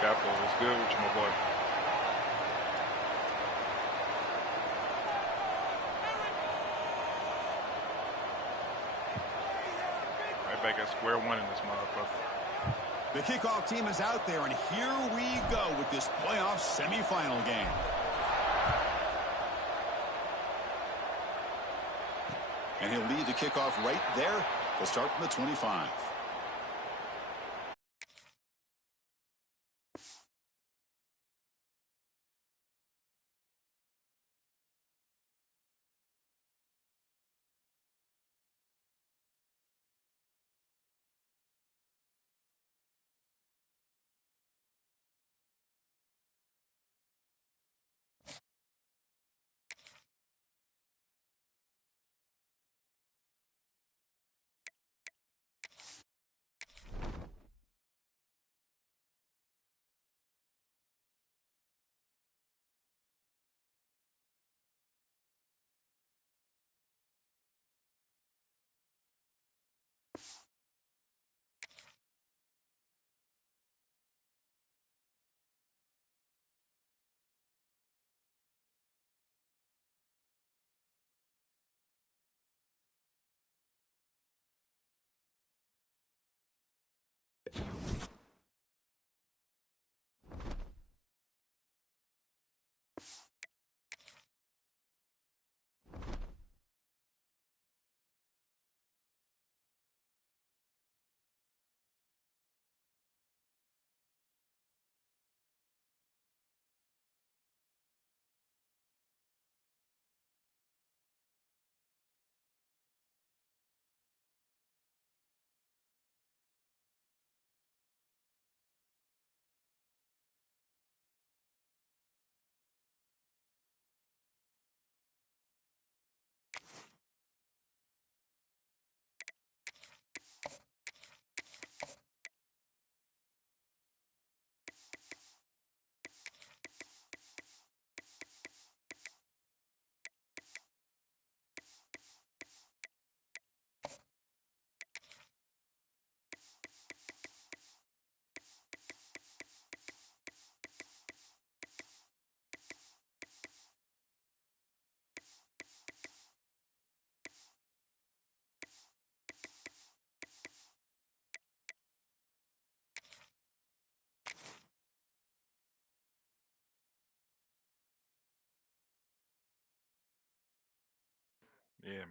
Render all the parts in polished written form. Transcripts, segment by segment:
Capital was good with you, my boy. Right back at square one in this motherfucker. The kickoff team is out there, and here we go with this playoff semifinal game. And he'll lead the kickoff right there. We'll start from the 25. Yeah, man.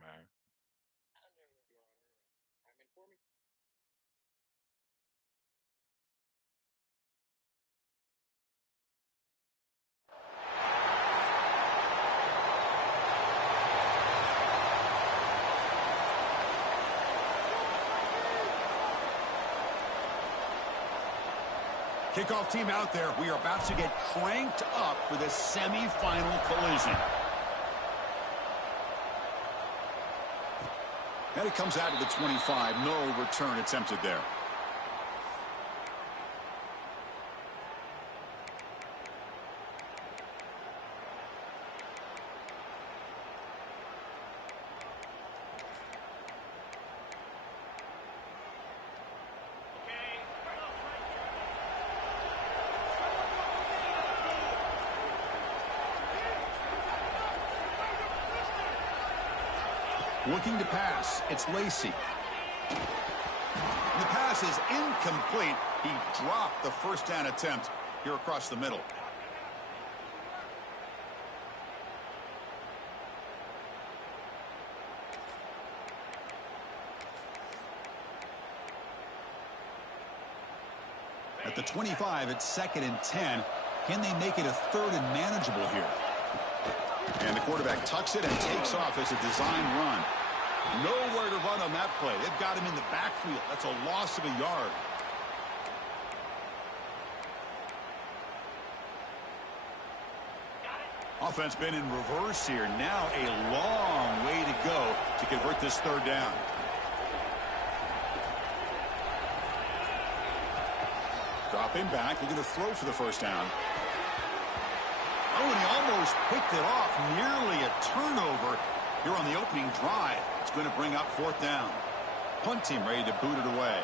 Kickoff team out there. We are about to get cranked up for this semifinal collision. And it comes out to the 25. No return attempted there. Looking to pass, it's Lacey. The pass is incomplete. He dropped the first down attempt here across the middle. At the 25, it's 2nd and 10. Can they make it a 3rd and manageable here? And the quarterback tucks it and takes off as a design run. Nowhere to run on that play. They've got him in the backfield. That's a loss of a yard. Offense been in reverse here. Now a long way to go to convert this 3rd down. Dropping back. They're going to throw for the first down. Oh, and he almost picked it off. Nearly a turnover here on the opening drive. It's going to bring up 4th down. Punt team ready to boot it away.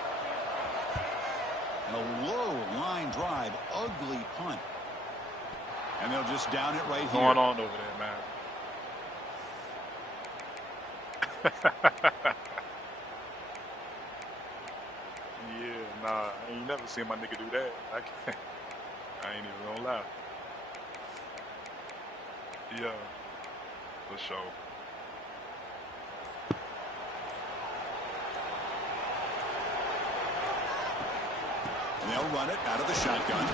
And a low line drive. Ugly punt. And they'll just down it right here. What's going on over there, man? Yeah, nah. I ain't never seen my nigga do that. I ain't even gonna lie. Yeah, for sure. And they'll run it out of the shotgun.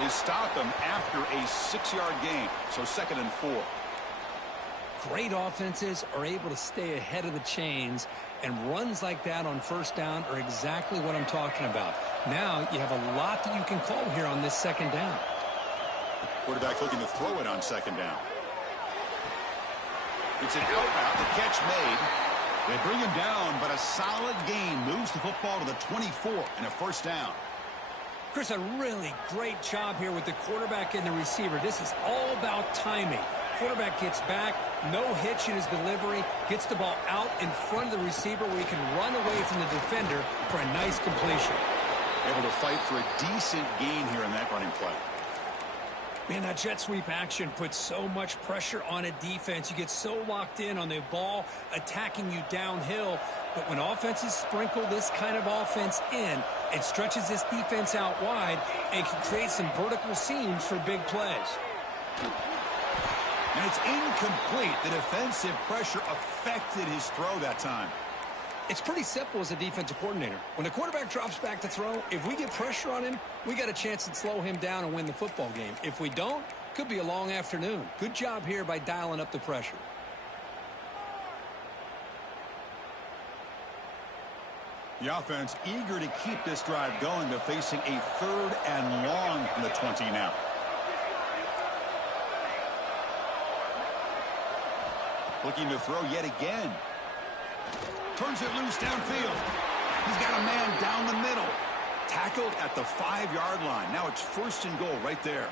They stop him after a 6-yard gain, so 2nd and 4. Great offenses are able to stay ahead of the chains, and runs like that on 1st down are exactly what I'm talking about. Now you have a lot that you can call here on this 2nd down. Quarterback looking to throw it on 2nd down. It's an out route. The catch made. They bring him down, but a solid gain moves the football to the 24 and a 1st down. Chris, a really great job here with the quarterback and the receiver. This is all about timing. Quarterback gets back, no hitch in his delivery, gets the ball out in front of the receiver where he can run away from the defender for a nice completion. Able to fight for a decent gain here in that running play. Man, that jet sweep action puts so much pressure on a defense. You get so locked in on the ball attacking you downhill. But when offenses sprinkle this kind of offense in, it stretches this defense out wide and can create some vertical seams for big plays. And it's incomplete. The defensive pressure affected his throw that time. It's pretty simple as a defensive coordinator. When the quarterback drops back to throw, if we get pressure on him, we got a chance to slow him down and win the football game. If we don't, could be a long afternoon. Good job here by dialing up the pressure. The offense eager to keep this drive going, but facing a 3rd and long from the 20 now. Looking to throw yet again. Turns it loose downfield. He's got a man down the middle. Tackled at the 5-yard line. Now it's 1st and goal right there.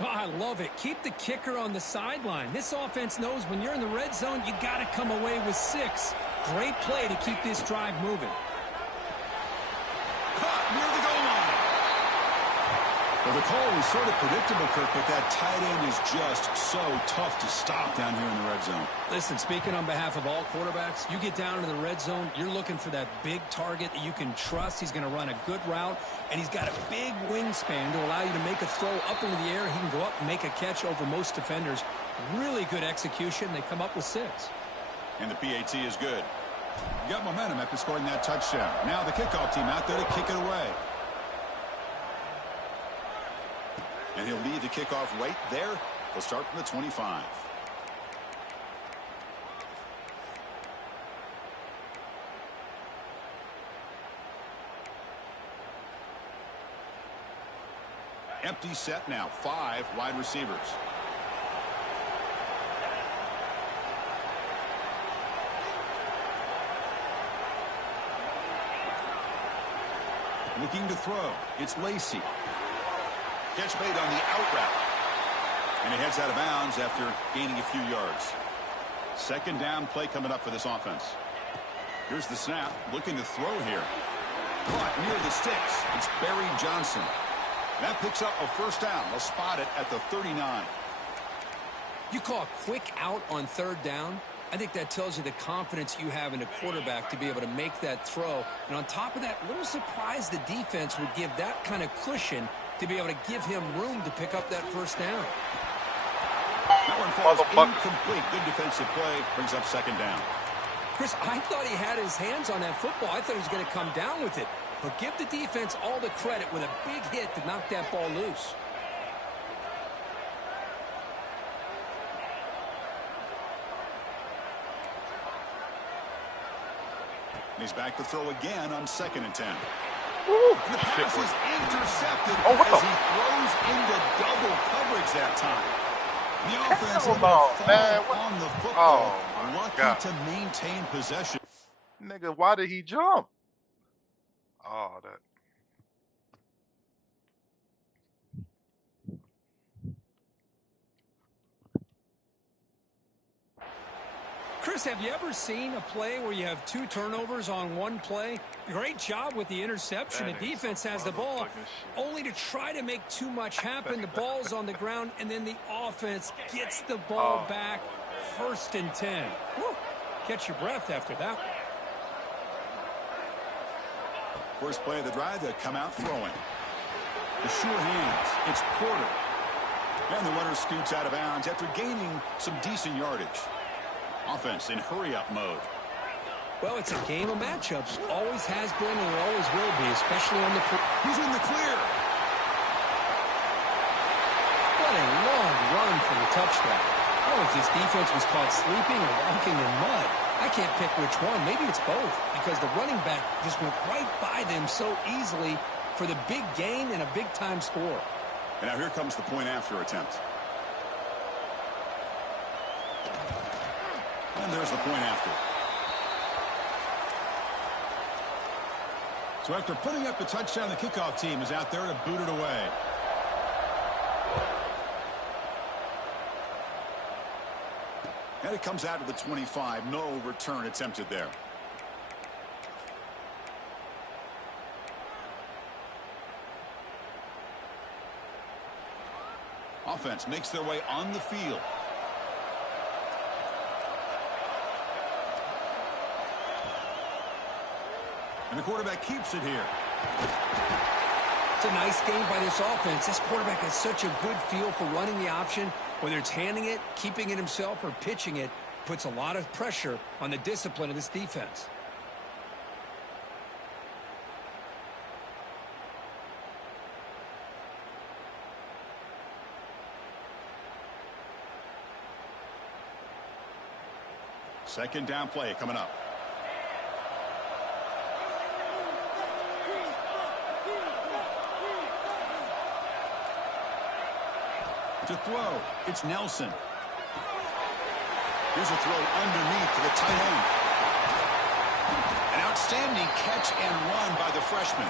Oh, I love it. Keep the kicker on the sideline. This offense knows when you're in the red zone, you got to come away with 6. Great play to keep this drive moving. Caught near the goal line. Well, the call was sort of predictable, Kirk, but that tight end is just so tough to stop down here in the red zone. Listen, speaking on behalf of all quarterbacks, you get down into the red zone, you're looking for that big target that you can trust. He's going to run a good route, and he's got a big wingspan to allow you to make a throw up into the air. He can go up and make a catch over most defenders. Really good execution. They come up with 6. And the PAT is good. You got momentum after scoring that touchdown. Now the kickoff team out there to kick it away. And he'll lead the kickoff right there. He'll start from the 25. Empty set now. 5 wide receivers. Looking to throw. It's Lacey. Catch made on the out route. And he heads out of bounds after gaining a few yards. Second down play coming up for this offense. Here's the snap. Looking to throw here. Caught near the sticks. It's Barry Johnson. That picks up a first down. They'll spot it at the 39. You call a quick out on 3rd down. I think that tells you the confidence you have in a quarterback to be able to make that throw. And on top of that, a little surprised the defense would give that kind of cushion to be able to give him room to pick up that first down. That one falls incomplete. Good defensive play. Brings up 2nd down. Chris, I thought he had his hands on that football. I thought he was going to come down with it. But give the defense all the credit with a big hit to knock that ball loose. He's back to throw again on 2nd and 10. Woo. And the pass is intercepted Oh, as he throws into double coverage that time. The offense Hell able no, to man. fall on the football. Oh, my Lucky God. to maintain possession. Nigga, why did he jump? Oh, that. Chris, have you ever seen a play where you have 2 turnovers on one play? Great job with the interception. The defense has the ball, only to try to make too much happen. The ball's on the ground, and then the offense gets the ball back. 1st and 10. Woo. Catch your breath after that. First play of the drive, they come out throwing. The sure hands. It's Porter. And the runner scoots out of bounds after gaining some decent yardage. Offense in hurry-up mode. Well, it's a game of matchups. Always has been and it always will be, especially on the... He's in the clear. What a long run for the touchdown. I don't know if this defense was caught sleeping or walking in mud. I can't pick which one. Maybe it's both, because the running back just went right by them so easily for the big gain and a big-time score. And now here comes the point after attempt. And there's the point after. So after putting up the touchdown, the kickoff team is out there to boot it away. And it comes out to the 25. No return attempted there. Offense makes their way on the field. And the quarterback keeps it here. It's a nice game by this offense. This quarterback has such a good feel for running the option. Whether it's handing it, keeping it himself, or pitching it, puts a lot of pressure on the discipline of this defense. Second down play coming up. To throw, it's Nelson. Here's a throw underneath to the tight end. An outstanding catch and run by the freshman.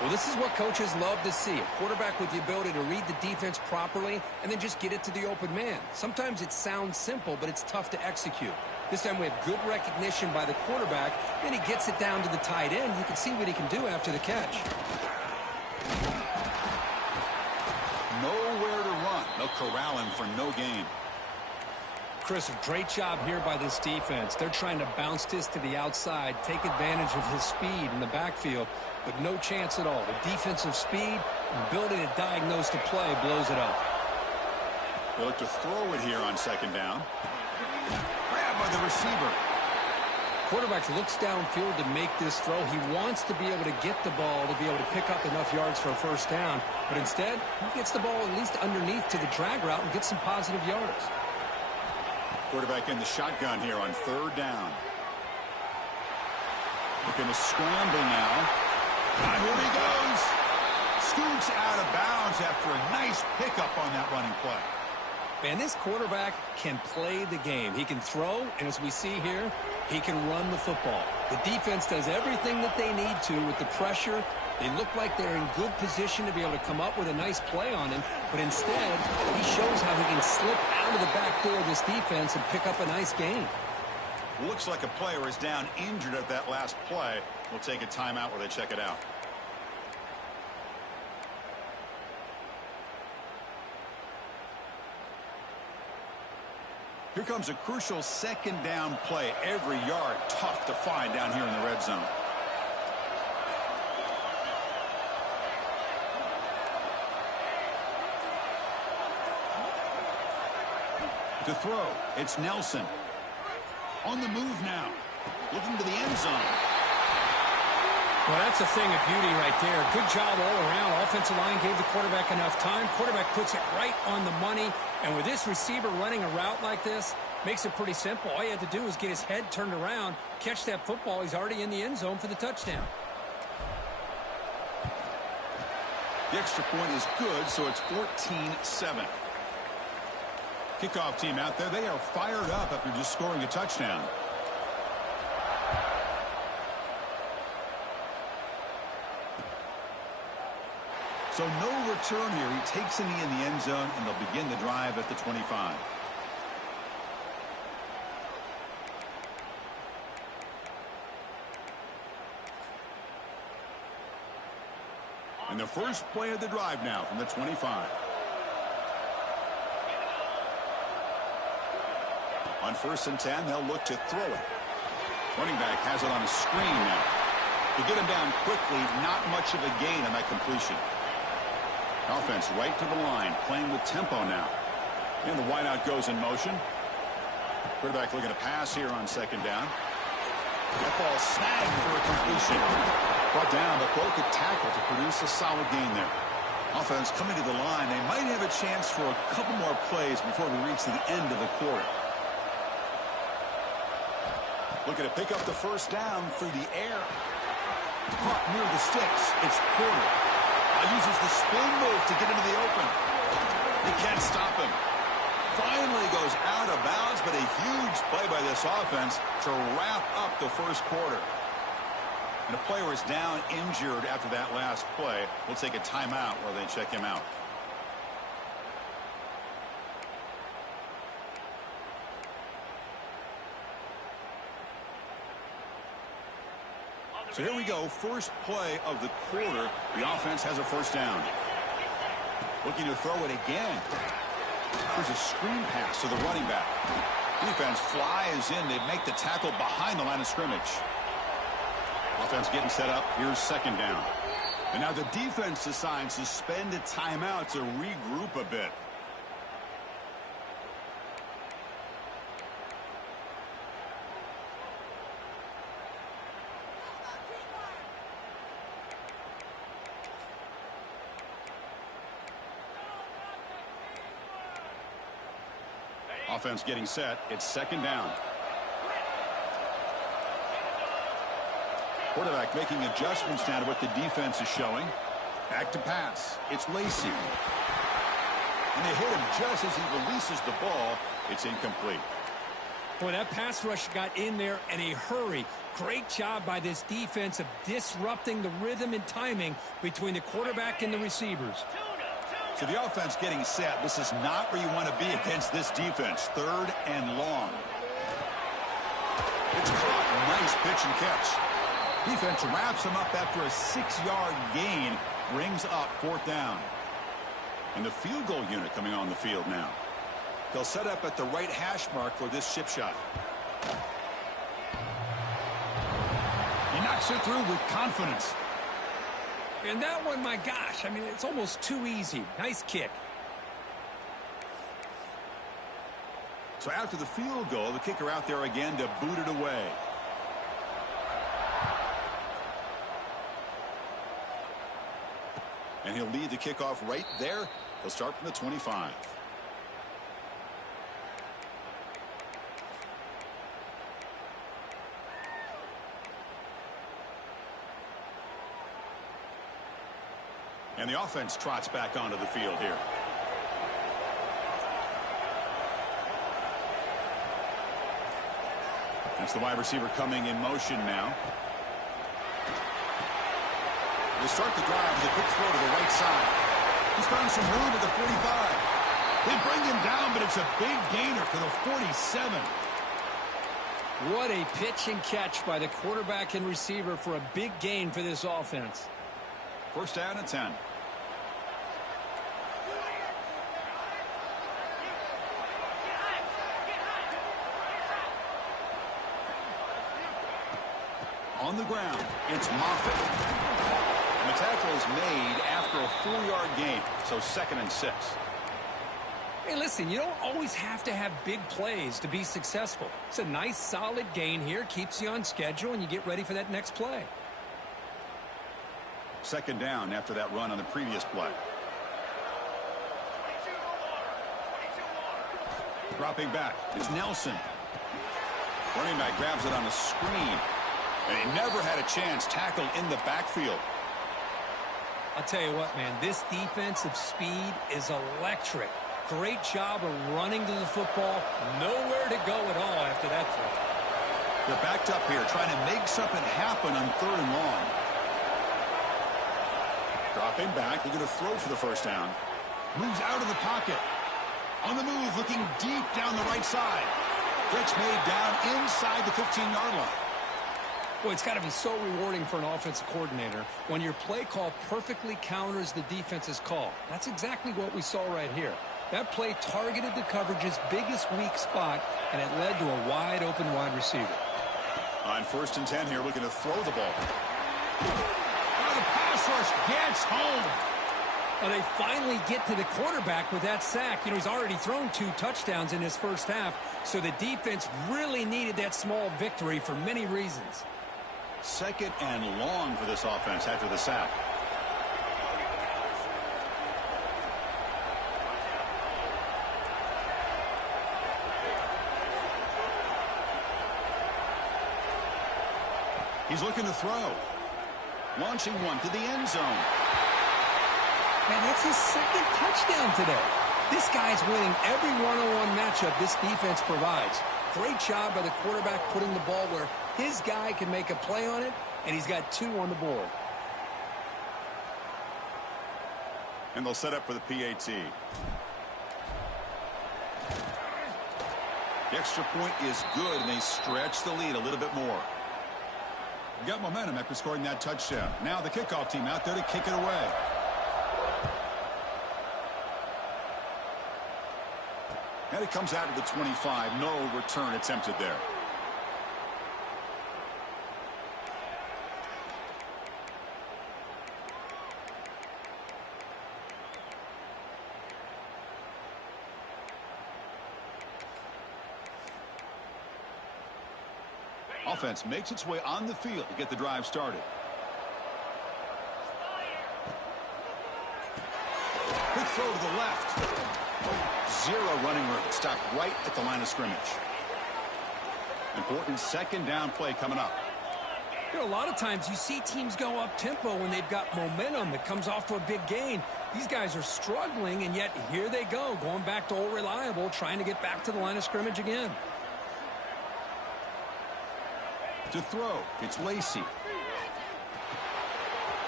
Well, this is what coaches love to see. A quarterback with the ability to read the defense properly and then just get it to the open man. Sometimes it sounds simple, but it's tough to execute. This time we have good recognition by the quarterback. Then he gets it down to the tight end. You can see what he can do after the catch. Chris, Chris, a great job here by this defense. They're trying to bounce this to the outside, take advantage of his speed in the backfield, but no chance at all. The defensive speed and ability to diagnose the play blows it up. They look to throw it here on second down. Grabbed by the receiver. Quarterback looks downfield to make this throw. He wants to be able to get the ball to be able to pick up enough yards for a first down, but instead, he gets the ball at least underneath to the drag route and gets some positive yards. Quarterback in the shotgun here on third down. Looking to scramble now. And here he goes. Scoots out of bounds after a nice pickup on that running play. Man, this quarterback can play the game. He can throw, and as we see here, he can run the football. The defense does everything that they need to with the pressure. They look like they're in good position to be able to come up with a nice play on him, but instead, he shows how he can slip out of the back door of this defense and pick up a nice gain. Looks like a player is down injured at that last play. We'll take a timeout while they check it out. Here comes a crucial second down play. Every yard tough to find down here in the red zone. To throw, it's Nelson. On the move now. Looking to the end zone. Well, that's a thing of beauty right there. Good job all around. Offensive line gave the quarterback enough time. Quarterback puts it right on the money. And with this receiver running a route like this, makes it pretty simple. All you have to do is get his head turned around, catch that football. He's already in the end zone for the touchdown. The extra point is good, so it's 14-7. Kickoff team out there. They are fired up after just scoring a touchdown. So no return here. He takes a knee in the end zone, and they'll begin the drive at the 25. And the first play of the drive now from the 25. On 1st and 10, they'll look to throw it. Running back has it on a screen now. To get him down quickly, not much of a gain on that completion. Offense right to the line, playing with tempo now. And the wideout goes in motion. Quarterback looking to pass here on second down. That ball snagged for a completion. Brought down, but broke a tackle to produce a solid gain there. Offense coming to the line. They might have a chance for a couple more plays before we reach the end of the quarter. Looking to pick up the first down through the air. Caught near the sticks. It's Porter. Uses the spin move to get into the open. They can't stop him. Finally goes out of bounds, but a huge play by this offense to wrap up the first quarter. And a player is down injured after that last play. We'll take a timeout while they check him out. So here we go. First play of the quarter. The offense has a first down. Looking to throw it again. There's a screen pass to the running back. Defense flies in. They make the tackle behind the line of scrimmage. Offense getting set up. Here's second down. And now the defense decides to spend a timeout to regroup a bit. Offense getting set. It's second down. Quarterback making adjustments now to what the defense is showing. Back to pass. It's Lacey. And they hit him just as he releases the ball. It's incomplete. Boy, that pass rush got in there in a hurry. Great job by this defense of disrupting the rhythm and timing between the quarterback and the receivers. So the offense getting set. This is not where you want to be against this defense. Third and long. It's caught. Nice pitch and catch. Defense wraps him up after a 6-yard gain. Brings up fourth down. And the field goal unit coming on the field now. He'll set up at the right hash mark for this chip shot. He knocks it through with confidence. And that one, my gosh, I mean, it's almost too easy. Nice kick. So after the field goal, the kicker out there again to boot it away. And he'll lead the kickoff right there. He'll start from the 25. And the offense trots back onto the field here. That's the wide receiver coming in motion now. They start the drive with a quick throw to the right side. He's found some room at the 45. They bring him down, but it's a big gainer for the 47. What a pitch and catch by the quarterback and receiver for a big gain for this offense. First down and 10. On the ground, it's Moffitt. And the tackle is made after a 4-yard gain, so 2nd and 6. Hey, listen, you don't always have to have big plays to be successful. It's a nice, solid gain here, keeps you on schedule, and you get ready for that next play. 2nd down after that run on the previous play. Dropping back, it's Nelson. Running back grabs it on a screen. And he never had a chance tackled in the backfield. I'll tell you what, man, this defensive speed is electric. Great job of running to the football. Nowhere to go at all after that throw. They're backed up here trying to make something happen on 3rd and long. Dropping back, they're going to throw for the first down. Moves out of the pocket. On the move, looking deep down the right side. Catch made down inside the 15-yard line. Boy, it's got to be so rewarding for an offensive coordinator when your play call perfectly counters the defense's call. That's exactly what we saw right here. That play targeted the coverage's biggest weak spot, and it led to a wide-open wide receiver. On 1st and 10 here, looking to throw the ball. Oh, the pass rush gets home. Well, they finally get to the quarterback with that sack. You know, he's already thrown 2 touchdowns in his first half, so the defense really needed that small victory for many reasons. 2nd and long for this offense after the sack. He's looking to throw. Launching one to the end zone. Man, that's his 2nd touchdown today. This guy's winning every one-on-one matchup this defense provides. Great job by the quarterback putting the ball where his guy can make a play on it, and he's got 2 on the board. And they'll set up for the PAT. The extra point is good, and they stretch the lead a little bit more. Got momentum after scoring that touchdown. Now the kickoff team out there to kick it away. And it comes out to the 25. No return attempted there. Offense makes its way on the field to get the drive started. Quick throw to the left. 0 running room. Stopped right at the line of scrimmage. Important 2nd down play coming up. You know, a lot of times you see teams go up-tempo when they've got momentum that comes off to a big gain. These guys are struggling, and yet here they go, going back to old reliable, trying to get back to the line of scrimmage again. To throw, it's Lacey.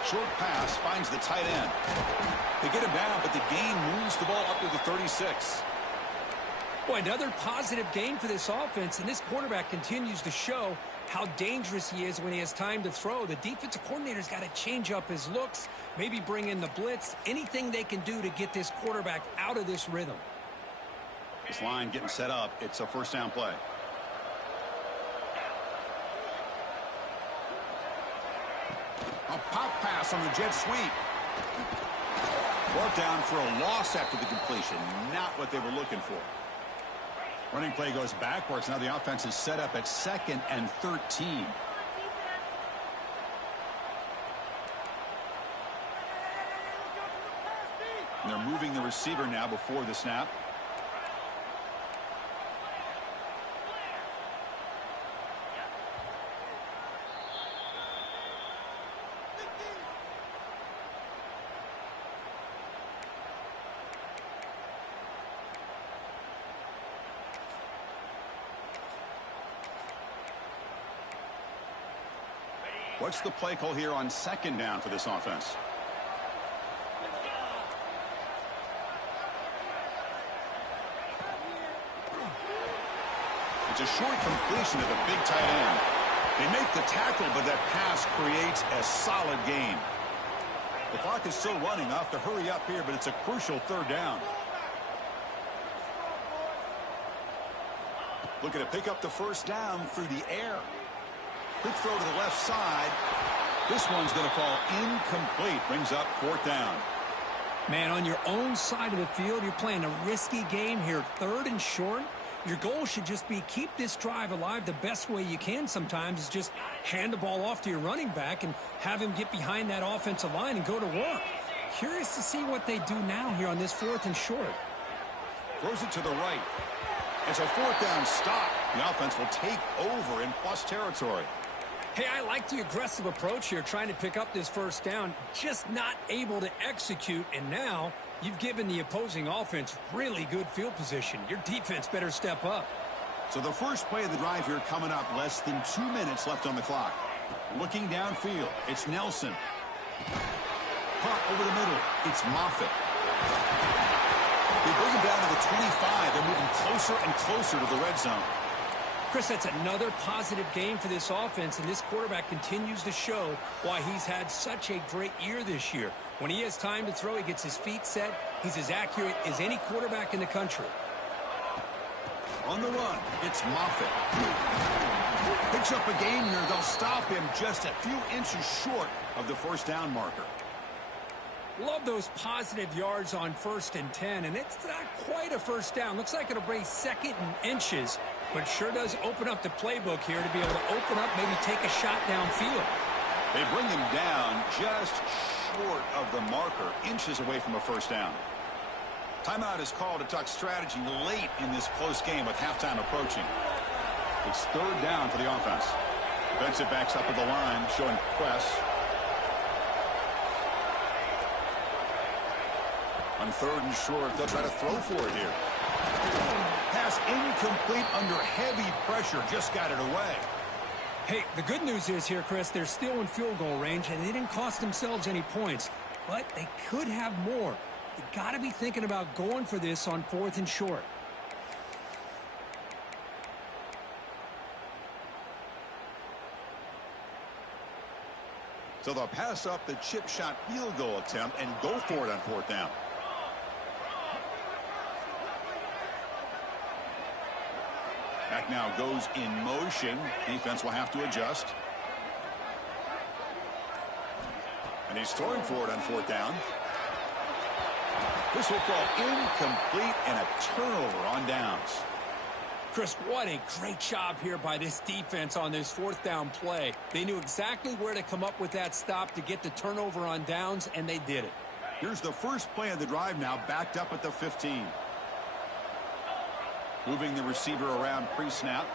Short pass finds the tight end. They get him down, but the gain moves the ball up to the 36. Boy, another positive gain for this offense, and this quarterback continues to show how dangerous he is when he has time to throw. The defensive coordinator's got to change up his looks, maybe bring in the blitz, anything they can do to get this quarterback out of this rhythm. This line getting set up. It's a first down play. A pop pass on the jet sweep. Brought down for a loss after the completion. Not what they were looking for. Running play goes backwards. Now the offense is set up at 2nd and 13. And they're moving the receiver now before the snap. What's the play call here on 2nd down for this offense? It's a short completion to the big tight end. They make the tackle, but that pass creates a solid gain. The clock is still running. Off to hurry up here, but it's a crucial 3rd down. Looking to pick up the first down through the air. Quick throw to the left side. This one's going to fall incomplete. Brings up 4th down. Man, on your own side of the field, you're playing a risky game here. 3rd and short. Your goal should just be keep this drive alive the best way you can sometimes is just hand the ball off to your running back and have him get behind that offensive line and go to work. Curious to see what they do now here on this 4th and short. Throws it to the right. It's a 4th down stop. The offense will take over in plus territory. Hey, I like the aggressive approach here, trying to pick up this first down, just not able to execute, and now you've given the opposing offense really good field position. Your defense better step up. So the first play of the drive here coming up, less than 2 minutes left on the clock. Looking downfield, it's Nelson. Pop over the middle, it's Moffitt. They bring him down to the 25. They're moving closer and closer to the red zone. Chris, that's another positive game for this offense, and this quarterback continues to show why he's had such a great year this year. When he has time to throw, he gets his feet set. He's as accurate as any quarterback in the country. On the run, it's Moffitt. Picks up a gain here. They'll stop him just a few inches short of the first down marker. Love those positive yards on 1st and 10, and it's not quite a first down. Looks like it'll bring 2nd and inches, but sure does open up the playbook here to be able to open up, maybe take a shot downfield. They bring him down just short of the marker, inches away from a first down. Timeout is called to talk strategy late in this close game with halftime approaching. It's 3rd down for the offense. Defensive backs up at the line, showing press. On 3rd and short, they'll try to throw for it here. Pass incomplete under heavy pressure. Just got it away. Hey, the good news is here, Chris, they're still in field goal range, and they didn't cost themselves any points. But they could have more. You got to be thinking about going for this on 4th and short. So they'll pass up the chip shot field goal attempt and go for it on 4th down. Back now goes in motion. Defense will have to adjust. And he's throwing for it on 4th down. This will fall incomplete and a turnover on downs. Chris, what a great job here by this defense on this 4th down play. They knew exactly where to come up with that stop to get the turnover on downs, and they did it. Here's the first play of the drive now, backed up at the 15. Moving the receiver around pre-snap.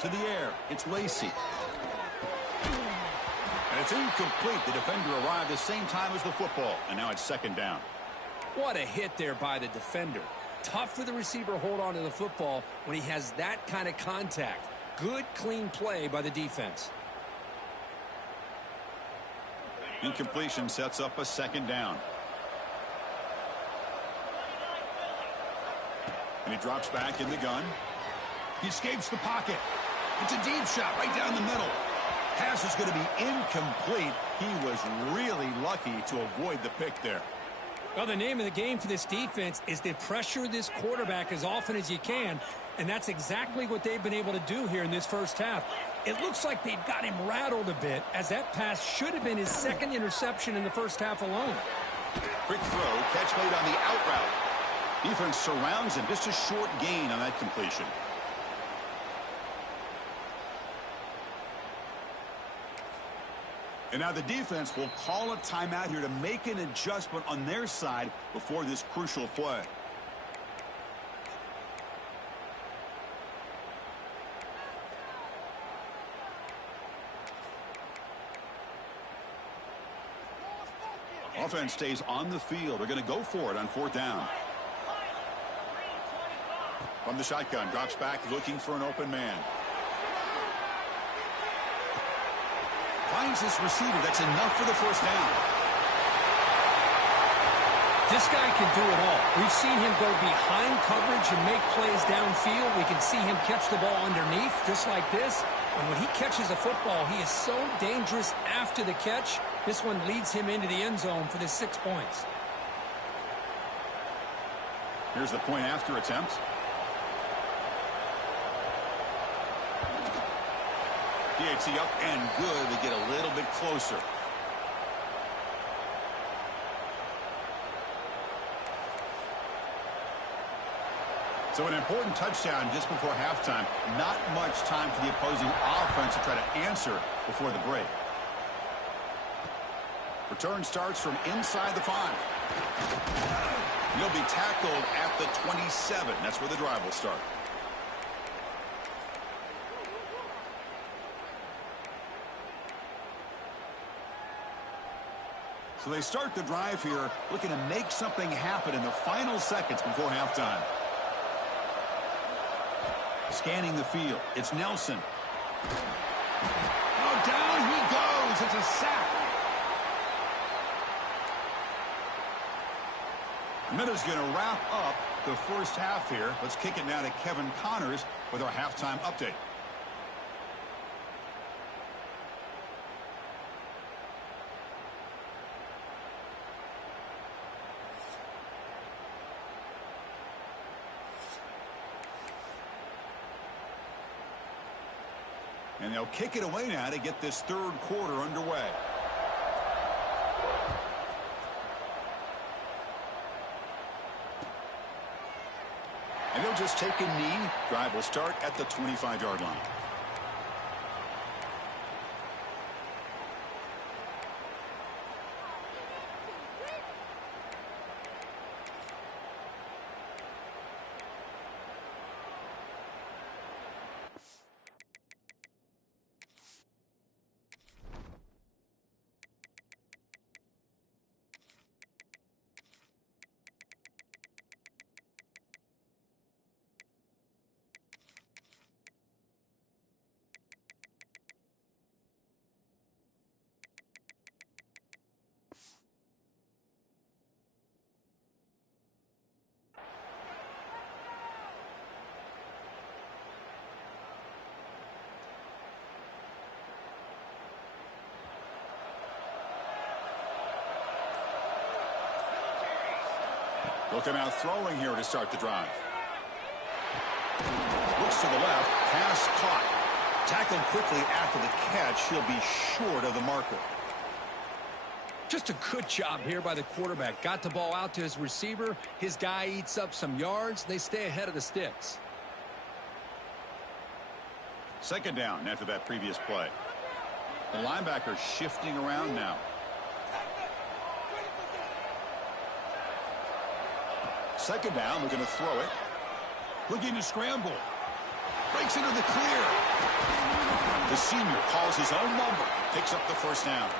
To the air, it's Lacey. And it's incomplete. The defender arrived the same time as the football, and now it's 2nd down. What a hit there by the defender. Tough for the receiver to hold on to the football when he has that kind of contact. Good, clean play by the defense. Incompletion sets up a 2nd down. And he drops back in the gun. He escapes the pocket. It's a deep shot right down the middle. Pass is going to be incomplete. He was really lucky to avoid the pick there. Well, the name of the game for this defense is to pressure this quarterback as often as you can, and that's exactly what they've been able to do here in this first half. It looks like they've got him rattled a bit, as that pass should have been his second interception in the first half alone. Quick throw, catch made on the out route. Defense surrounds him, just a short gain on that completion. And now the defense will call a timeout here to make an adjustment on their side before this crucial play. Offense stays on the field. They're going to go for it on 4th down. From the shotgun, drops back looking for an open man. Finds his receiver. That's enough for the first down. This guy can do it all. We've seen him go behind coverage and make plays downfield. We can see him catch the ball underneath just like this. And when he catches a football, he is so dangerous after the catch. This one leads him into the end zone for the 6 points. Here's the point after attempt. DHC up and good. They get a little bit closer. So an important touchdown just before halftime. Not much time for the opposing offense to try to answer before the break. Return starts from inside the 5. He'll be tackled at the 27. That's where the drive will start. So they start the drive here, looking to make something happen in the final seconds before halftime. Scanning the field, it's Nelson. Oh, down he goes. It's a sack. Minuta's going to wrap up the first half here. Let's kick it now to Kevin Connors with our halftime update. And they'll kick it away now to get this third quarter underway. And they'll just take a knee. Drive will start at the 25-yard line. Looking out throwing here to start the drive. Looks to the left. Pass caught. Tackled quickly after the catch. He'll be short of the marker. Just a good job here by the quarterback. Got the ball out to his receiver. His guy eats up some yards. They stay ahead of the sticks. Second down after that previous play. The linebacker shifting around now. Second down, looking to throw it. Looking to scramble. Breaks into the clear. The senior calls his own number. Picks up the first down.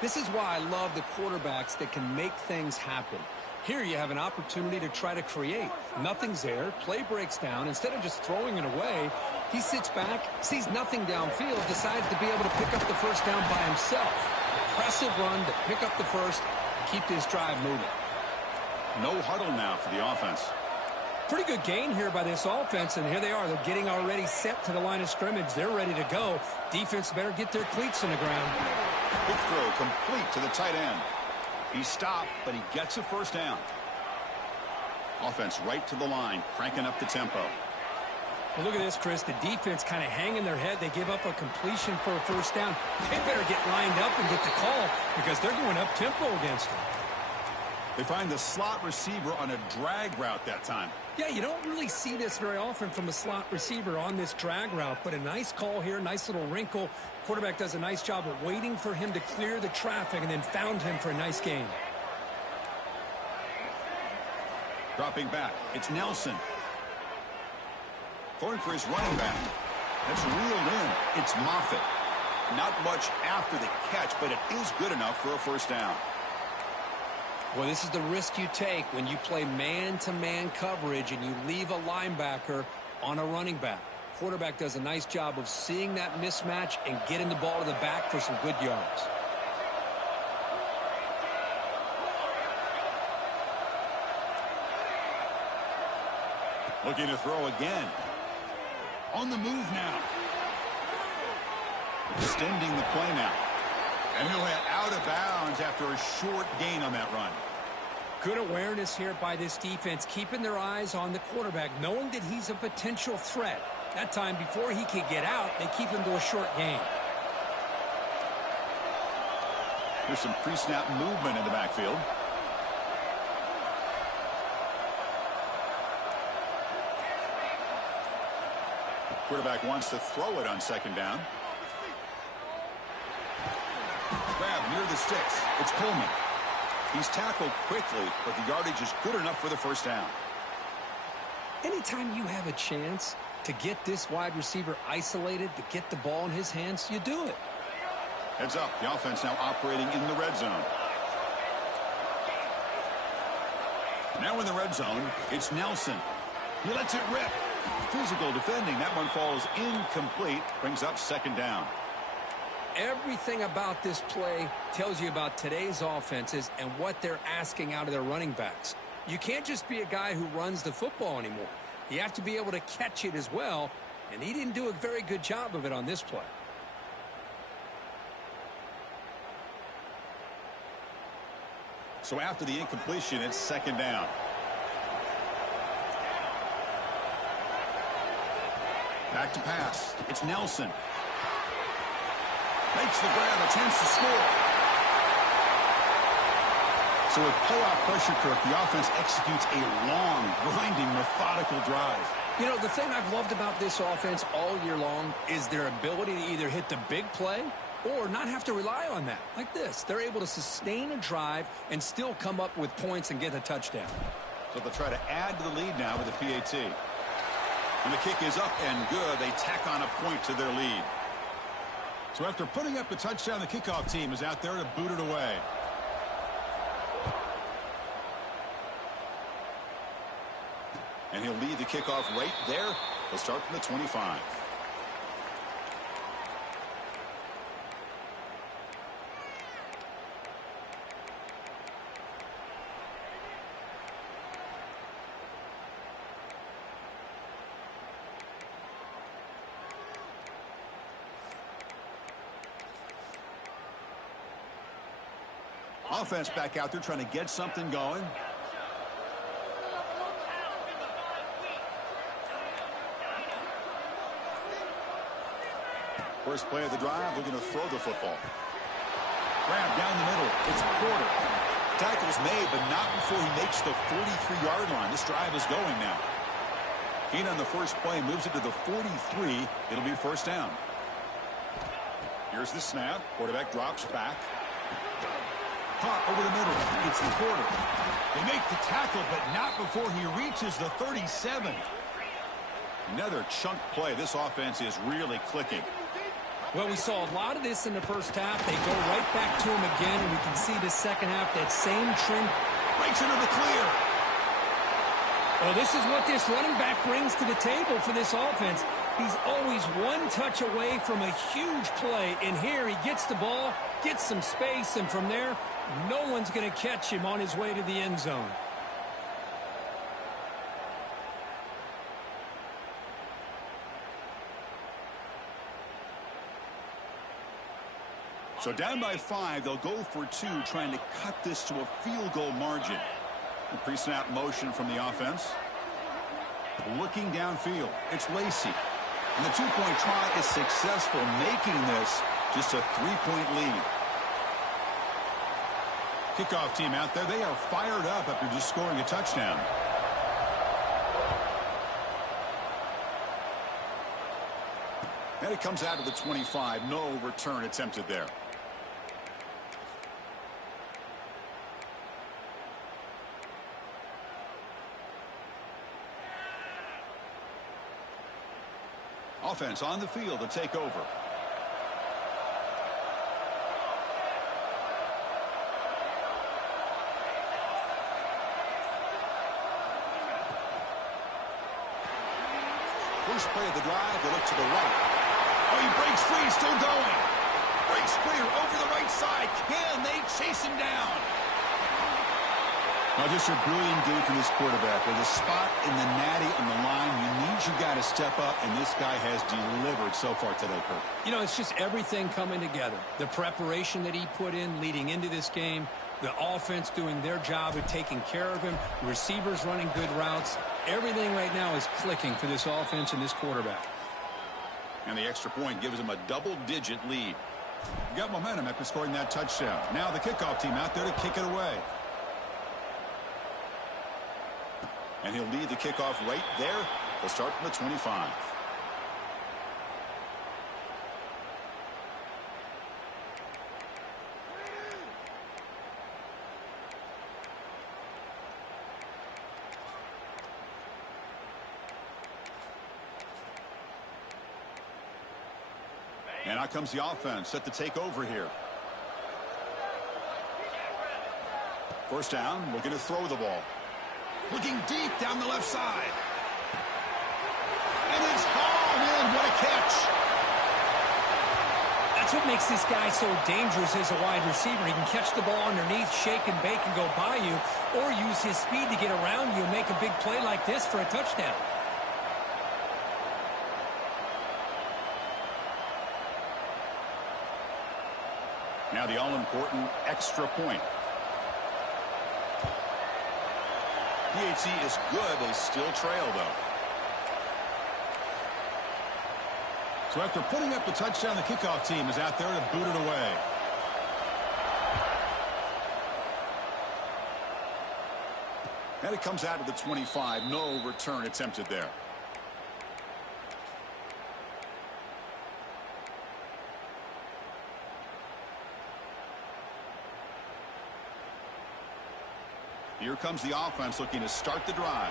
This is why I love the quarterbacks that can make things happen. Here you have an opportunity to try to create. Nothing's there. Play breaks down. Instead of just throwing it away, he sits back, sees nothing downfield, decides to be able to pick up the first down by himself. Impressive run to pick up the first, keep this drive moving. No huddle now for the offense. Pretty good gain here by this offense, and here they are. They're getting already set to the line of scrimmage. They're ready to go. Defense better get their cleats in the ground. Quick throw complete to the tight end. He's stopped, but he gets a first down. Offense right to the line, cranking up the tempo. Well, look at this, Chris. The defense kind of hanging their head. They give up a completion for a first down. They better get lined up and get the call because they're going up tempo against them. They find the slot receiver on a drag route that time. Yeah, you don't really see this very often from a slot receiver on this drag route, but a nice call here, nice little wrinkle. Quarterback does a nice job of waiting for him to clear the traffic and then found him for a nice gain. Dropping back, it's Nelson. Going for his running back. That's reeled in. It's Moffitt. Not much after the catch, but it is good enough for a first down. Well, this is the risk you take when you play man-to-man coverage and you leave a linebacker on a running back. Quarterback does a nice job of seeing that mismatch and getting the ball to the back for some good yards. Looking to throw again. On the move now. Extending the play now. And he'll head out of bounds after a short gain on that run. Good awareness here by this defense, keeping their eyes on the quarterback, knowing that he's a potential threat. That time, before he could get out, they keep him to a short gain. There's some pre-snap movement in the backfield. Quarterback wants to throw it on second down. Grab near the sticks. It's Coleman. He's tackled quickly, but the yardage is good enough for the first down. Anytime you have a chance to get this wide receiver isolated, to get the ball in his hands, you do it. Heads up. The offense now operating in the red zone. Now in the red zone, it's Nelson. He lets it rip. Physical defending. That one falls incomplete. Brings up second down. Everything about this play tells you about today's offenses and what they're asking out of their running backs. You can't just be a guy who runs the football anymore. You have to be able to catch it as well, and he didn't do a very good job of it on this play. So after the incompletion, it's second down. Back to pass. It's Nelson. Makes the grab, a chance to score. So with pull-out pressure, Kirk, the offense executes a long, grinding, methodical drive. You know, the thing I've loved about this offense all year long is their ability to either hit the big play or not have to rely on that. Like this, they're able to sustain a drive and still come up with points and get a touchdown. So they'll try to add to the lead now with a PAT. And the kick is up and good. They tack on a point to their lead. So after putting up the touchdown, the kickoff team is out there to boot it away. And he'll lead the kickoff right there. He'll start from the 25. Offense back out there trying to get something going. First play of the drive, looking to throw the football. Grab down the middle. It's Porter. Tackle's made, but not before he makes the 43-yard line. This drive is going now. Keen on the first play, moves it to the 43. It'll be first down. Here's the snap. Quarterback drops back. Caught over the middle. It's Porter. They make the tackle, but not before he reaches the 37. Another chunk play. This offense is really clicking. Well, we saw a lot of this in the first half. They go right back to him again, and we can see the second half, that same trend. Breaks into the clear. Well, this is what this running back brings to the table for this offense. He's always one touch away from a huge play, and here he gets the ball, gets some space, and from there, no one's going to catch him on his way to the end zone. So down by 5, they'll go for 2, trying to cut this to a field goal margin. The pre-snap motion from the offense. Looking downfield, it's Lacey. And the 2-point try is successful, making this just a 3-point lead. Kickoff team out there, they are fired up after just scoring a touchdown. And it comes out to the 25. No return attempted there. Offense on the field to take over. First play of the drive, they look to the right. Oh, he breaks free, still going. Breaks free over the right side. Can they chase him down? Well, just a brilliant game from this quarterback. With a spot in the natty on the line, you need your guy to step up, and this guy has delivered so far today, Kurt. You know, it's just everything coming together. The preparation that he put in leading into this game, the offense doing their job of taking care of him, receivers running good routes. Everything right now is clicking for this offense and this quarterback. And the extra point gives him a double-digit lead. You got momentum after scoring that touchdown. Now the kickoff team out there to kick it away. And he'll lead the kickoff right there. They'll start from the 25. And out comes the offense set to take over here. First down, looking to throw the ball. Looking deep down the left side. And it's hauled in. What a catch. That's what makes this guy so dangerous as a wide receiver. He can catch the ball underneath, shake and bake and go by you, or use his speed to get around you and make a big play like this for a touchdown. Now the all-important extra point. PHC is good. They still trail, though. So after putting up the touchdown, the kickoff team is out there to boot it away. And it comes out to the 25. No return attempted there. Here comes the offense looking to start the drive.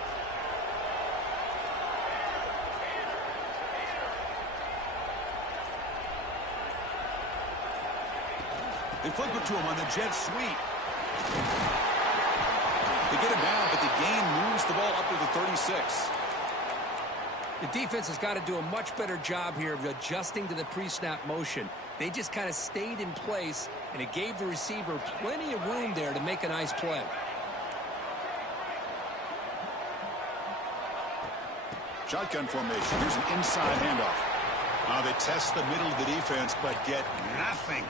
They flip it to him on the jet sweep. They get him down, but the gain moves the ball up to the 36. The defense has got to do a much better job here of adjusting to the pre-snap motion. They just kind of stayed in place, and it gave the receiver plenty of room there to make a nice play. Shotgun formation. Here's an inside handoff. They test the middle of the defense, but get nothing.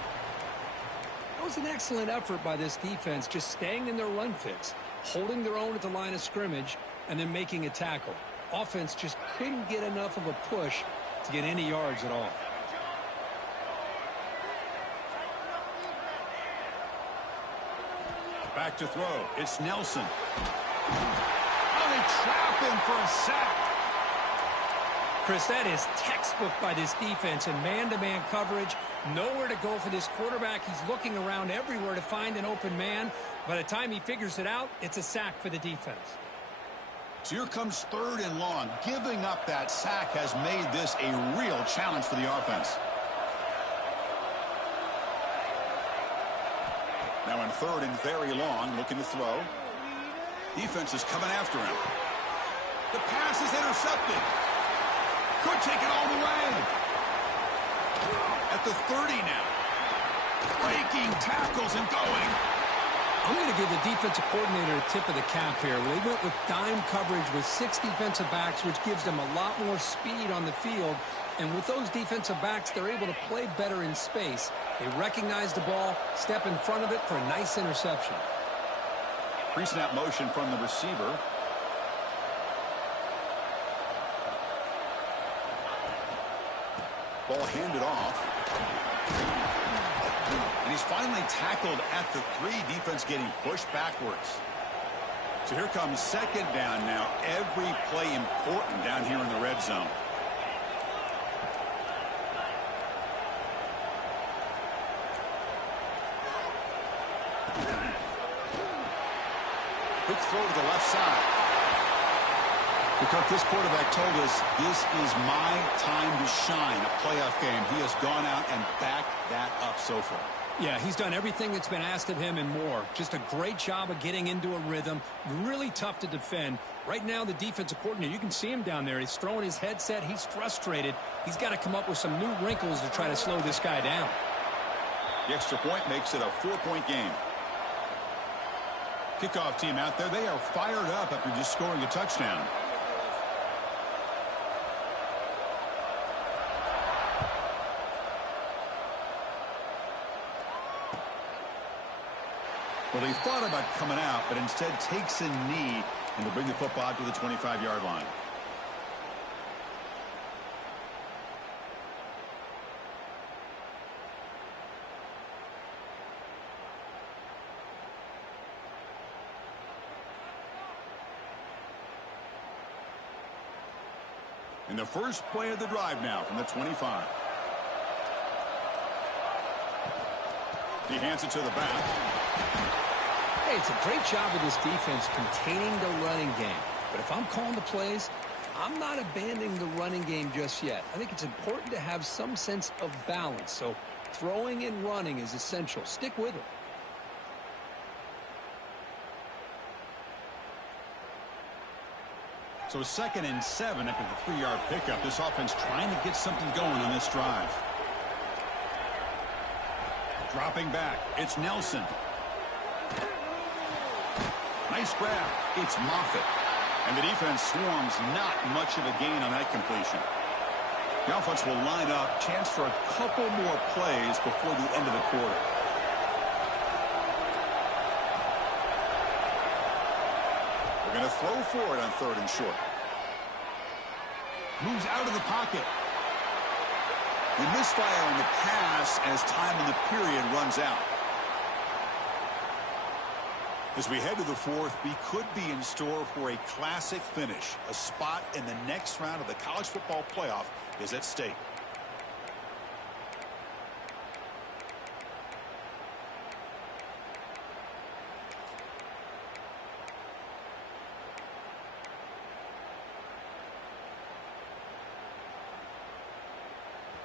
That was an excellent effort by this defense, just staying in their run fix, holding their own at the line of scrimmage, and then making a tackle. Offense just couldn't get enough of a push to get any yards at all. Back to throw. It's Nelson. Oh, they trap him for a sack. Chris, that is textbook by this defense in man-to-man coverage. Nowhere to go for this quarterback. He's looking around everywhere to find an open man. By the time he figures it out, it's a sack for the defense. So here comes 3rd and long. Giving up that sack has made this a real challenge for the offense. Now in 3rd and very long, looking to throw. Defense is coming after him. The pass is intercepted. Could take it all the way. At the 30 now. Breaking tackles and going. I'm going to give the defensive coordinator a tip of the cap here. They went with dime coverage with 6 defensive backs, which gives them a lot more speed on the field. And with those defensive backs, they're able to play better in space. They recognize the ball, step in front of it for a nice interception. Pre-snap motion from the receiver. Ball handed off. And he's finally tackled at the 3. Defense getting pushed backwards. So here comes second down now. Every play important down here in the red zone. Quick throw to the left side. Kirk, this quarterback told us this is my time to shine, a playoff game. He has gone out and backed that up so far. Yeah, he's done everything that's been asked of him and more. Just a great job of getting into a rhythm. Really tough to defend. Right now, the defensive coordinator, you can see him down there. He's throwing his headset. He's frustrated. He's got to come up with some new wrinkles to try to slow this guy down. The extra point makes it a 4-point game. Kickoff team out there. They are fired up after just scoring a touchdown. Well, he thought about coming out, but instead takes a knee and will bring the football out to the 25-yard line. In the first play of the drive now from the 25. He hands it to the back. Hey, it's a great job of this defense containing the running game. But if I'm calling the plays, I'm not abandoning the running game just yet. I think it's important to have some sense of balance. So throwing and running is essential. Stick with it. So 2nd and 7 after the 3-yard pickup. This offense trying to get something going on this drive. Dropping back. It's Nelson. Nice grab. It's Moffitt. And the defense swarms. Not much of a gain on that completion. The offense will line up. Chance for a couple more plays before the end of the quarter. They're going to throw for it on 3rd and short. Moves out of the pocket. The misfire on the pass as time in the period runs out. As we head to the 4th, we could be in store for a classic finish. A spot in the next round of the college football playoff is at stake.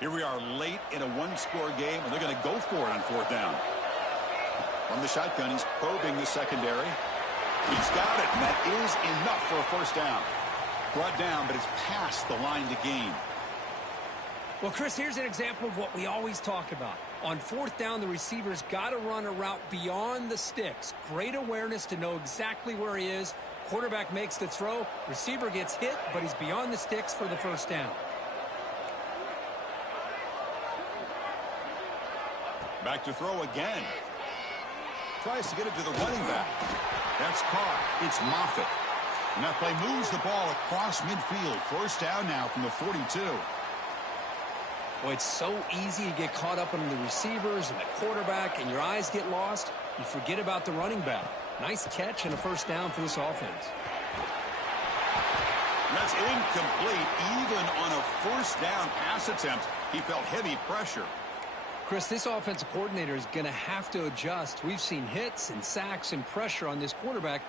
Here we are late in a 1-score game, and they're going to go for it on 4th down. From the shotgun, he's probing the secondary. He's got it, and that is enough for a 1st down. Brought down, but it's past the line to gain. Well, Chris, here's an example of what we always talk about. On 4th down, the receiver's got to run a route beyond the sticks. Great awareness to know exactly where he is. Quarterback makes the throw. Receiver gets hit, but he's beyond the sticks for the 1st down. Back to throw again. Tries to get it to the running back. That's caught. It's Moffitt. And that play moves the ball across midfield. 1st down now from the 42. Well, it's so easy to get caught up on the receivers and the quarterback, and your eyes get lost. You forget about the running back. Nice catch and a 1st down for this offense. That's incomplete. Even on a 1st down pass attempt, he felt heavy pressure. Chris, this offensive coordinator is going to have to adjust. We've seen hits and sacks and pressure on this quarterback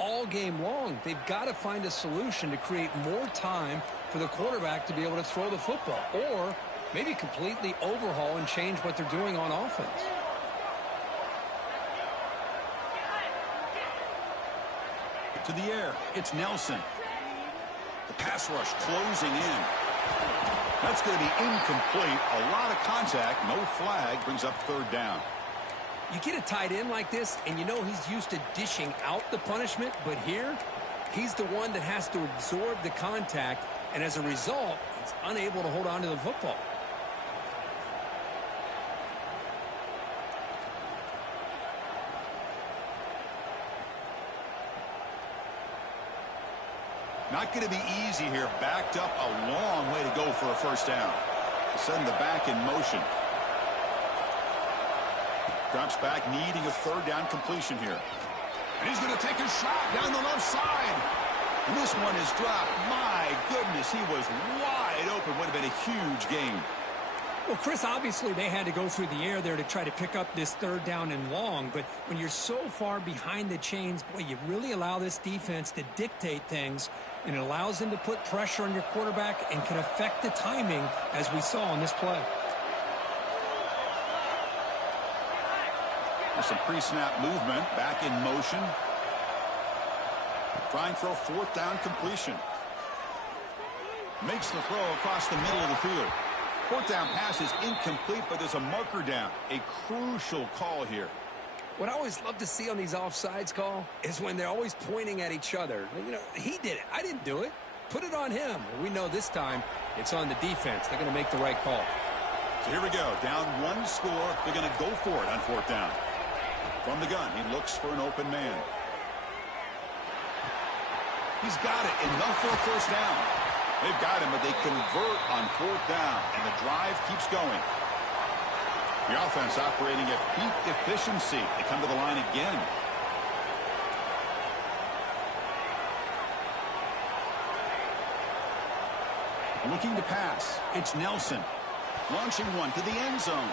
all game long. They've got to find a solution to create more time for the quarterback to be able to throw the football, or maybe completely overhaul and change what they're doing on offense. To the air, it's Nelson. The pass rush closing in. That's going to be incomplete. A lot of contact, no flag, brings up 3rd down. You get a tight end like this, and you know he's used to dishing out the punishment, but here, he's the one that has to absorb the contact, and as a result, he's unable to hold on to the football. Not going to be easy here. Backed up a long way to go for a first down. Send the back in motion. Drops back, needing a third down completion here. And he's going to take a shot down the left side. And this one is dropped. My goodness, he was wide open. Would have been a huge gain. Well, Chris, obviously they had to go through the air there to try to pick up this third down and long. But when you're so far behind the chains, boy, you really allow this defense to dictate things. And it allows them to put pressure on your quarterback and can affect the timing, as we saw on this play. There's some pre-snap movement. Back in motion. Trying for a fourth down completion. Makes the throw across the middle of the field. Fourth down pass is incomplete, but there's a marker down. A crucial call here. What I always love to see on these offsides call is when they're always pointing at each other. You know, he did it. I didn't do it. Put it on him. We know this time it's on the defense. They're going to make the right call. So here we go. Down one score. They're going to go for it on fourth down. From the gun, he looks for an open man. He's got it. Enough for a first down. They've got him, but they convert on fourth down, and the drive keeps going. The offense operating at peak efficiency. They come to the line again. Looking to pass. It's Nelson. Launching one to the end zone.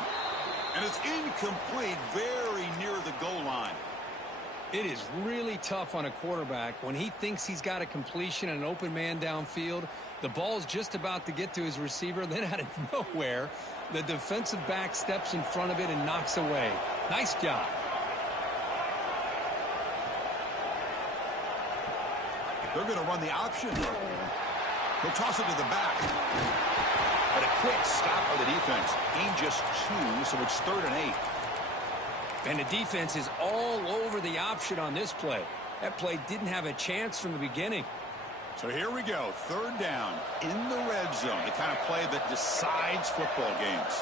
And it's incomplete, very near the goal line. It is really tough on a quarterback when he thinks he's got a completion and an open man downfield. The ball's just about to get to his receiver. Then out of nowhere, the defensive back steps in front of it and knocks away. Nice job. They're going to run the option. He'll toss it to the back. But a quick stop by the defense. Gain just 2, so it's 3rd and 8. And the defense is all over the option on this play. That play didn't have a chance from the beginning. So here we go. 3rd down in the red zone. The kind of play that decides football games.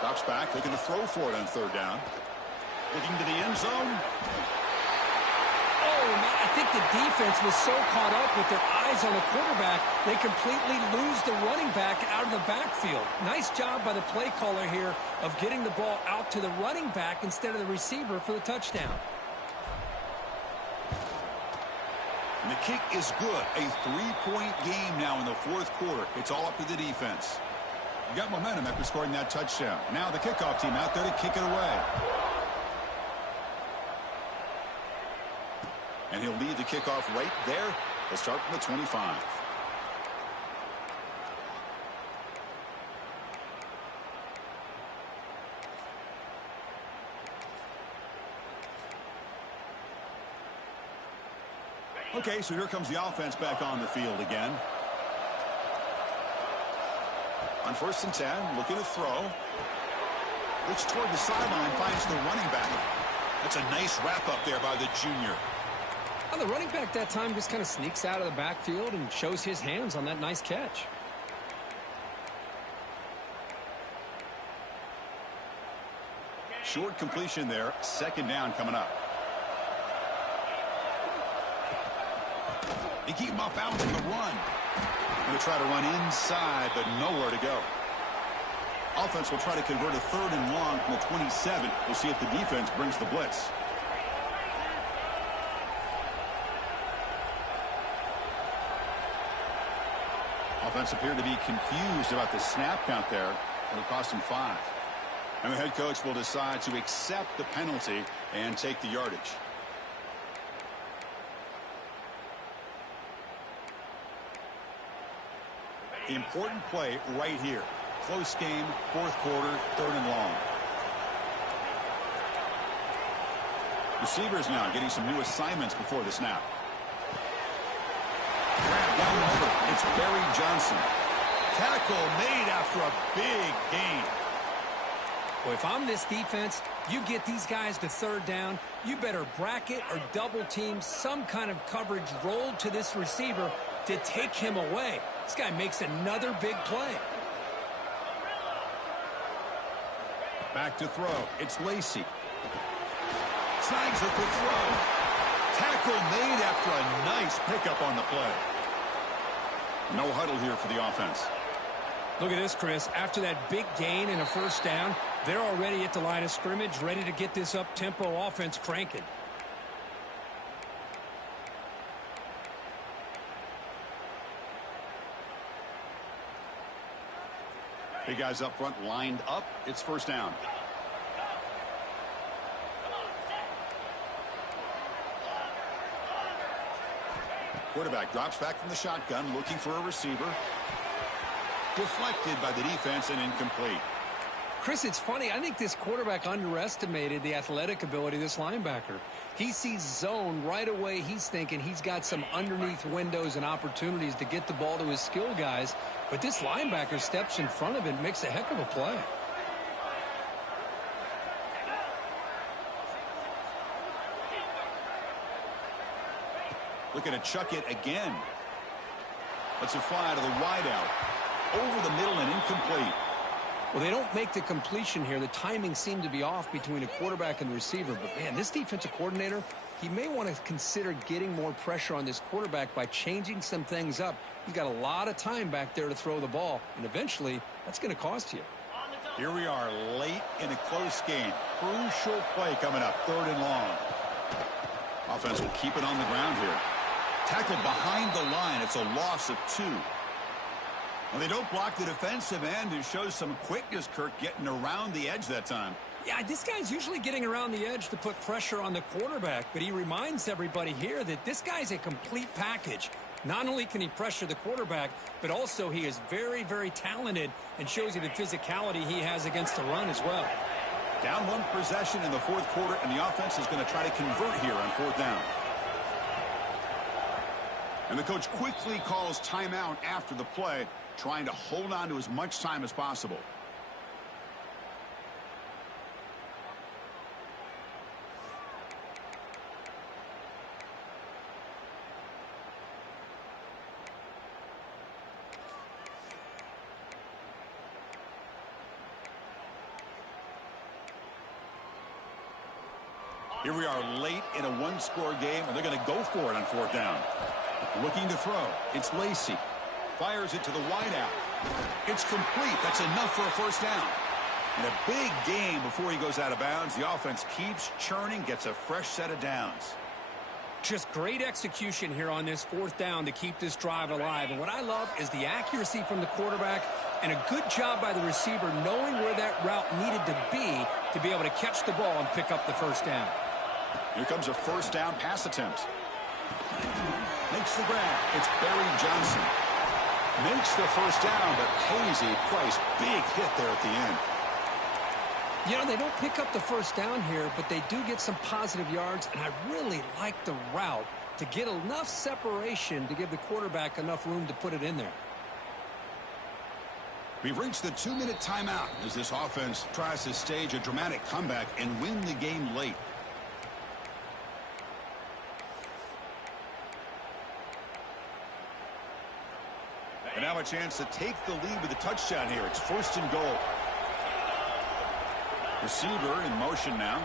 Drops back, looking to throw for it on 3rd down. Looking to the end zone. Oh, man, I think the defense was so caught up with their eyes on the quarterback, they completely lose the running back out of the backfield. Nice job by the play caller here of getting the ball out to the running back instead of the receiver for the touchdown. And the kick is good. A 3-point game now in the 4th quarter. It's all up to the defense. You got momentum after scoring that touchdown. Now the kickoff team out there to kick it away. And he'll lead the kickoff right there. They'll start from the 25. Okay, so here comes the offense back on the field again. On 1st and 10, looking to throw. Looks toward the sideline, finds the running back. That's a nice wrap up there by the junior. Well, the running back that time just kind of sneaks out of the backfield and shows his hands on that nice catch. Short completion there. 2nd down coming up. They keep him up out on the run. Going to try to run inside, but nowhere to go. Offense will try to convert a 3rd and long from the 27. We'll see if the defense brings the blitz. Offense appeared to be confused about the snap count there. It'll cost him 5. And the head coach will decide to accept the penalty and take the yardage. Important play right here. Close game, 4th quarter, 3rd and long. Receivers now getting some new assignments before the snap. Grab down over. It's Barry Johnson. Tackle made after a big gain. Well, if I'm this defense, you get these guys to third down, you better bracket or double team some kind of coverage rolled to this receiver to take him away. This guy makes another big play. Back to throw. It's Lacy. Snags the quick throw. Tackle made after a nice pickup on the play. No huddle here for the offense. Look at this, Chris. After that big gain and a first down, they're already at the line of scrimmage, ready to get this up-tempo offense cranking. Big guys up front lined up. It's first down. Quarterback drops back from the shotgun, looking for a receiver. Deflected by the defense and incomplete. Chris, it's funny. I think this quarterback underestimated the athletic ability of this linebacker. He sees zone right away. He's thinking he's got some underneath windows and opportunities to get the ball to his skill guys. But this linebacker steps in front of it and makes a heck of a play. Looking to chuck it again. Let's it fly to the wideout. Over the middle and incomplete. Well, they don't make the completion here. The timing seemed to be off between a quarterback and the receiver. But, man, this defensive coordinator, he may want to consider getting more pressure on this quarterback by changing some things up. He's got a lot of time back there to throw the ball. And eventually, that's going to cost you. Here we are late in a close game. Crucial play coming up. 3rd and long. Offense will keep it on the ground here. Tackled behind the line. It's a loss of 2. Well, they don't block the defensive end, who shows some quickness, Kirk, getting around the edge that time. Yeah, this guy's usually getting around the edge to put pressure on the quarterback, but he reminds everybody here that this guy's a complete package. Not only can he pressure the quarterback, but also he is very, very talented and shows you the physicality he has against the run as well. Down 1 possession in the 4th quarter, and the offense is going to try to convert here on 4th down. And the coach quickly calls timeout after the play, trying to hold on to as much time as possible. Here we are late in a 1-score game, and they're going to go for it on 4th down. Looking to throw. It's Lacy. Fires it to the wideout. It's complete. That's enough for a first down. And a big game before he goes out of bounds. The offense keeps churning, gets a fresh set of downs. Just great execution here on this 4th down to keep this drive alive. And what I love is the accuracy from the quarterback and a good job by the receiver knowing where that route needed to be able to catch the ball and pick up the first down. Here comes a first down pass attempt. Makes the grab. It's Barry Johnson. Makes the first down, but pays a price. Big hit there at the end. You know, they don't pick up the first down here, but they do get some positive yards, and I really like the route to get enough separation to give the quarterback enough room to put it in there. We've reached the 2-minute timeout as this offense tries to stage a dramatic comeback and win the game late. And now a chance to take the lead with a touchdown here. It's 1st and goal. Receiver in motion now.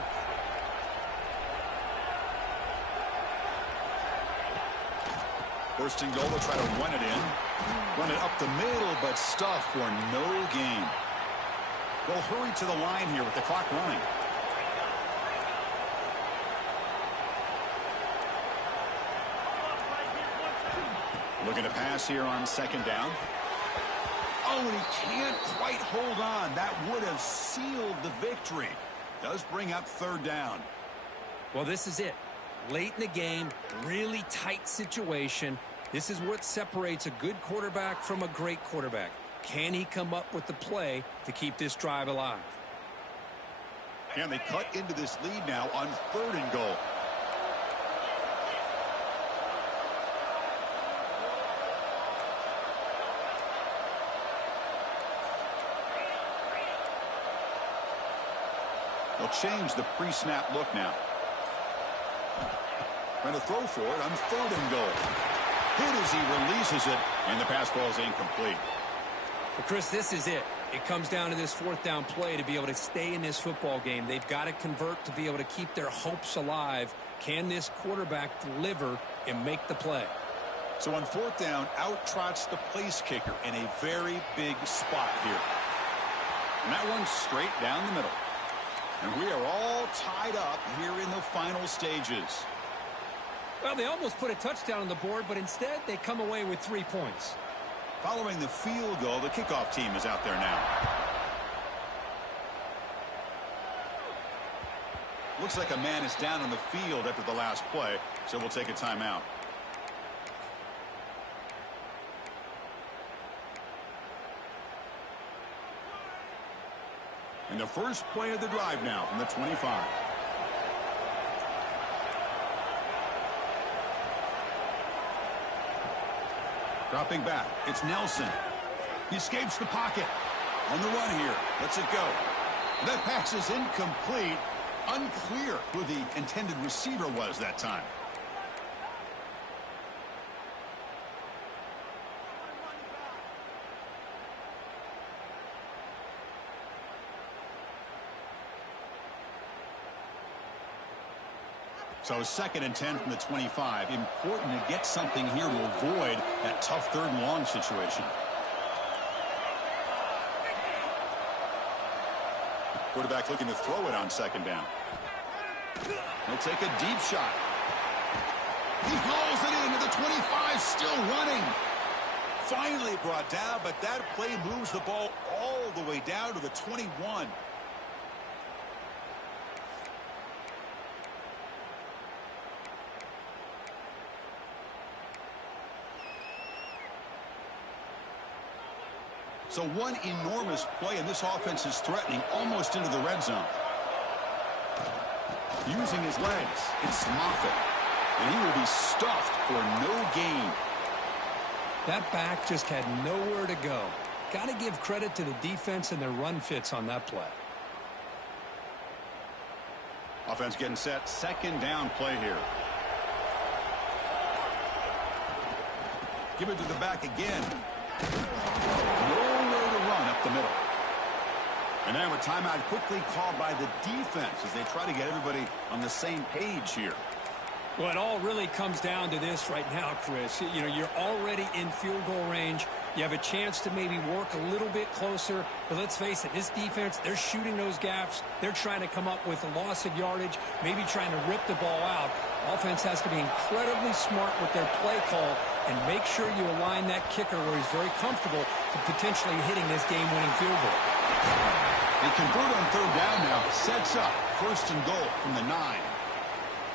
First and goal, they'll try to run it in. Run it up the middle, but stuff for no gain. They'll hurry to the line here with the clock running. Looking to pass here on 2nd down. Oh, and he can't quite hold on. That would have sealed the victory. Does bring up 3rd down. Well, this is it. Late in the game, really tight situation. This is what separates a good quarterback from a great quarterback. Can he come up with the play to keep this drive alive? And they cut into this lead now on 3rd and goal. They'll change the pre-snap look now. Trying to throw for it on 3rd and goal. Hit as he releases it, and the pass ball is incomplete. Well, Chris, this is it. It comes down to this 4th down play to be able to stay in this football game. They've got to convert to be able to keep their hopes alive. Can this quarterback deliver and make the play? So on 4th down, out trots the place kicker in a very big spot here. And that one's straight down the middle. And we are all tied up here in the final stages. Well, they almost put a touchdown on the board, but instead they come away with 3 points. Following the field goal, the kickoff team is out there now. Looks like a man is down on the field after the last play, so we'll take a timeout. And the first play of the drive now from the 25. Dropping back, it's Nelson. He escapes the pocket. On the run here, lets it go. That pass is incomplete. Unclear who the intended receiver was that time. So 2nd and 10 from the 25. Important to get something here to avoid that tough 3rd and long situation. Quarterback looking to throw it on 2nd down. He'll take a deep shot. He hauls it into the 25, still running. Finally brought down, but that play moves the ball all the way down to the 21. So one enormous play, and this offense is threatening almost into the red zone. Using his legs, it's Moffitt, and he will be stuffed for no gain. That back just had nowhere to go. Got to give credit to the defense and their run fits on that play. Offense getting set, 2nd down play here. Give it to the back again. Nowhere to run up the middle. And now a timeout quickly called by the defense as they try to get everybody on the same page here. Well, it all really comes down to this right now, Chris. You know, you're already in field goal range. You have a chance to maybe work a little bit closer. But let's face it, this defense, they're shooting those gaps. They're trying to come up with a loss of yardage, maybe trying to rip the ball out. Offense has to be incredibly smart with their play call and make sure you align that kicker where he's very comfortable to potentially hitting this game-winning field goal. They convert on 3rd down now. Sets up 1st and goal from the 9.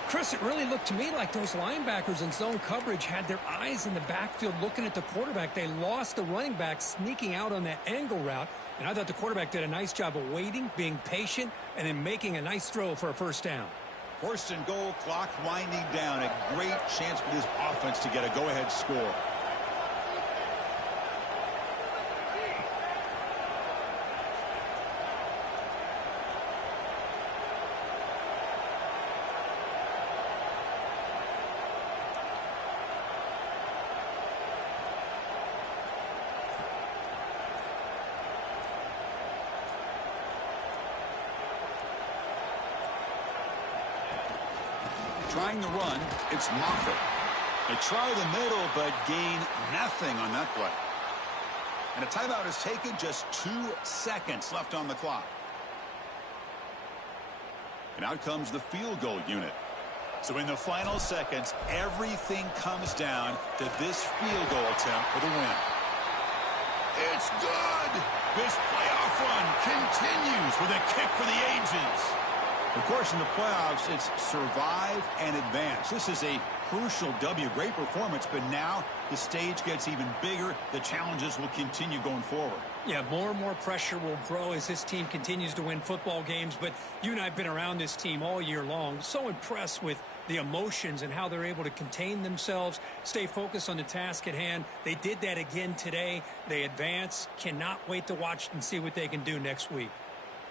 Chris, it really looked to me like those linebackers in zone coverage had their eyes in the backfield looking at the quarterback. They lost the running back sneaking out on that angle route, and I thought the quarterback did a nice job of waiting, being patient, and then making a nice throw for a 1st down. 1st and goal, clock winding down. A great chance for this offense to get a go-ahead score. Trying the run, it's Moffitt. They try the middle, but gain nothing on that play. And a timeout is taken, just 2 seconds left on the clock. And out comes the field goal unit. So in the final seconds, everything comes down to this field goal attempt for the win. It's good! This playoff run continues with a kick for the ages. Of course, in the playoffs, it's survive and advance. This is a crucial W. Great performance, but now the stage gets even bigger. The challenges will continue going forward. Yeah, more and more pressure will grow as this team continues to win football games. But you and I have been around this team all year long. So impressed with the emotions and how they're able to contain themselves, stay focused on the task at hand. They did that again today. They advance. Cannot wait to watch and see what they can do next week.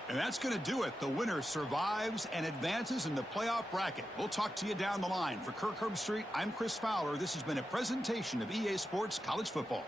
And that's going to do it. The winner survives and advances in the playoff bracket. We'll talk to you down the line. For Kirk Herbstreit, I'm Chris Fowler. This has been a presentation of EA Sports College Football.